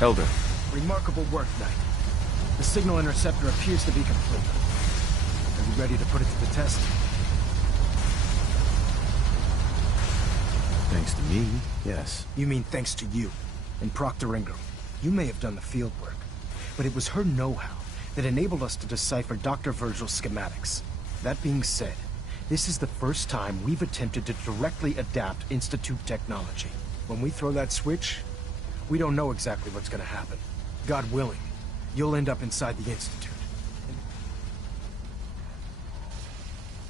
Elder. Remarkable work, Knight. The signal interceptor appears to be complete. Are you ready to put it to the test? Thanks to me, yes. You mean thanks to you and Proctor Ingram. You may have done the field work, but it was her know-how that enabled us to decipher Dr. Virgil's schematics. That being said, this is the first time we've attempted to directly adapt Institute technology. When we throw that switch, we don't know exactly what's gonna happen. God willing, you'll end up inside the Institute.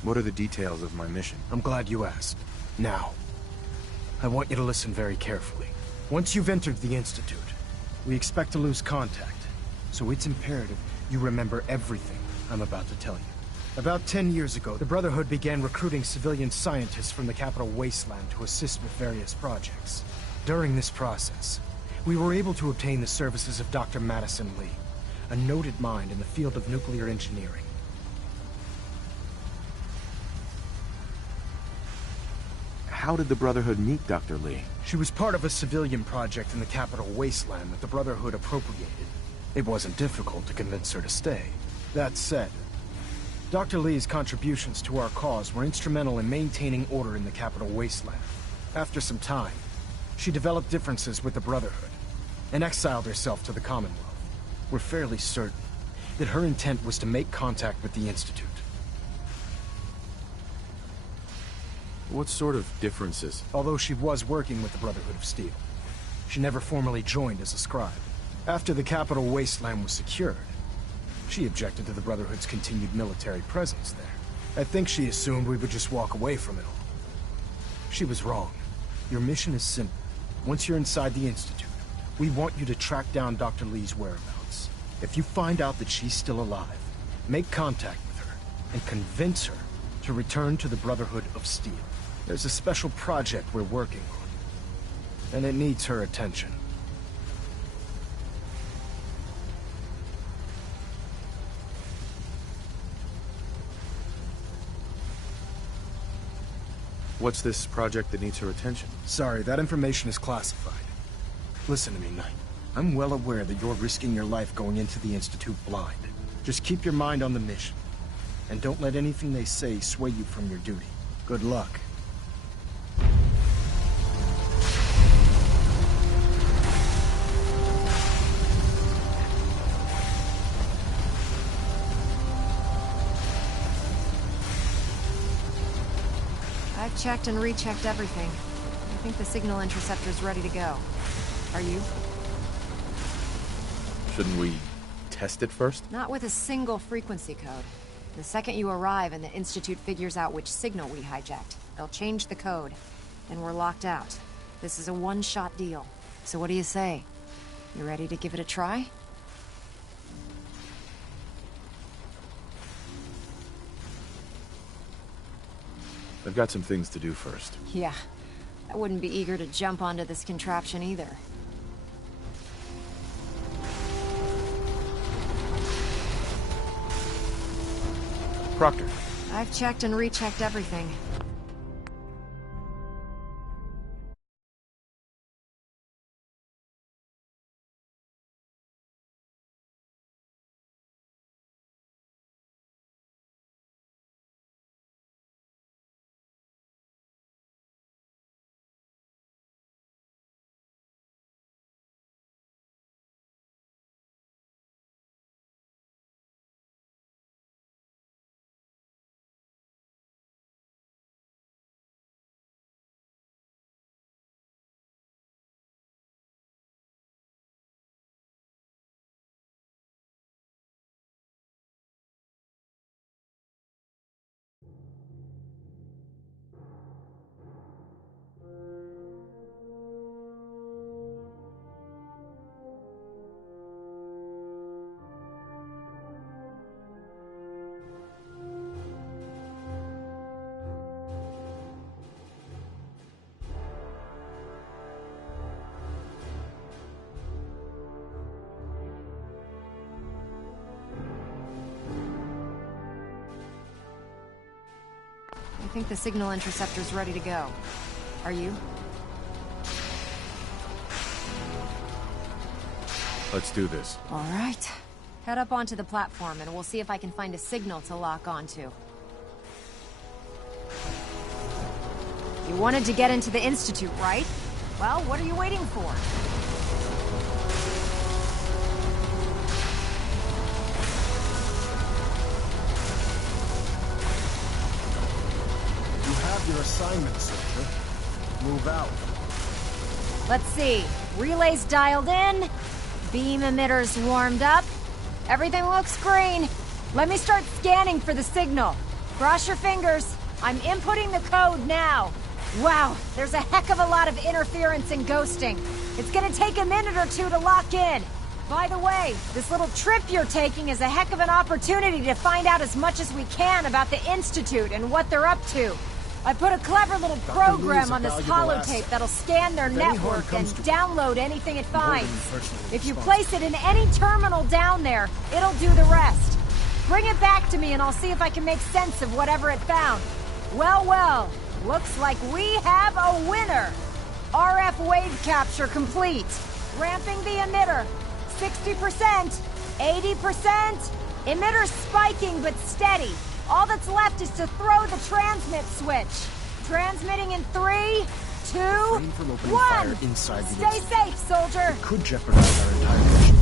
What are the details of my mission? I'm glad you asked. Now, I want you to listen very carefully. Once you've entered the Institute, we expect to lose contact, so it's imperative you remember everything I'm about to tell you. About 10 years ago, the Brotherhood began recruiting civilian scientists from the capital wasteland to assist with various projects. During this process, we were able to obtain the services of Dr. Madison Lee, a noted mind in the field of nuclear engineering. How did the Brotherhood meet Dr. Lee? She was part of a civilian project in the capital wasteland that the Brotherhood appropriated. It wasn't difficult to convince her to stay. That said, Dr. Lee's contributions to our cause were instrumental in maintaining order in the capital wasteland. After some time, she developed differences with the Brotherhood and exiled herself to the Commonwealth. We're fairly certain that her intent was to make contact with the Institute. What sort of differences? Although she was working with the Brotherhood of Steel, she never formally joined as a scribe. After the capital wasteland was secured, she objected to the Brotherhood's continued military presence there. I think she assumed we would just walk away from it all. She was wrong. Your mission is simple. Once you're inside the Institute, we want you to track down Dr. Lee's whereabouts. If you find out that she's still alive, make contact with her and convince her to return to the Brotherhood of Steel. There's a special project we're working on, and it needs her attention. What's this project that needs her attention? Sorry, that information is classified. Listen to me, Knight. I'm well aware that you're risking your life going into the Institute blind. Just keep your mind on the mission, and don't let anything they say sway you from your duty. Good luck. I've checked and rechecked everything. I think the signal interceptor's ready to go. Are you? Shouldn't we test it first? Not with a single frequency code. The second you arrive and the Institute figures out which signal we hijacked, they'll change the code. Then we're locked out. This is a one-shot deal. So what do you say? You ready to give it a try? I've got some things to do first. Yeah. I wouldn't be eager to jump onto this contraption either. Proctor. I've checked and rechecked everything. I think the signal interceptor's ready to go. Are you? Let's do this. All right. Head up onto the platform and we'll see if I can find a signal to lock onto. You wanted to get into the Institute, right? Well, what are you waiting for? You have your assignment, soldier. Move out. Let's see. Relays dialed in. Beam emitters warmed up. Everything looks green. Let me start scanning for the signal. Cross your fingers. I'm inputting the code now. Wow, there's a heck of a lot of interference and ghosting. It's gonna take a minute or two to lock in. By the way, this little trip you're taking is a heck of an opportunity to find out as much as we can about the Institute and what they're up to. I put a clever little program on this holotape that'll scan their network and download anything it finds. If you place it in any terminal down there, it'll do the rest. Bring it back to me and I'll see if I can make sense of whatever it found. Well, well, looks like we have a winner. RF wave capture complete. Ramping the emitter. 60%, 80%. Emitter spiking but steady. All that's left is to throw the transmit switch. Transmitting in 3, 2, Refrain from opening 1. fire inside the Stay Institute. safe, soldier. It could jeopardize our entire mission.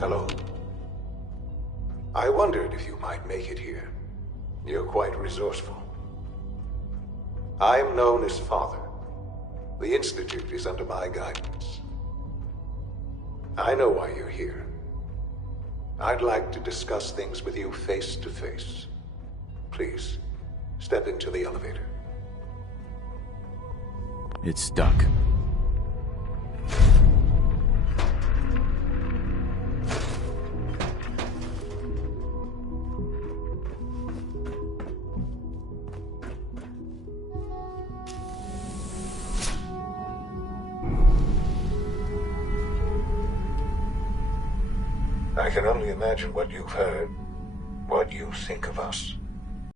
Hello. I wondered if you might make it here. You're quite resourceful. I'm known as Father. The Institute is under my guidance. I know why you're here. I'd like to discuss things with you face to face. Please, step into the elevator. It's stuck. I can only imagine what you've heard, what you think of us.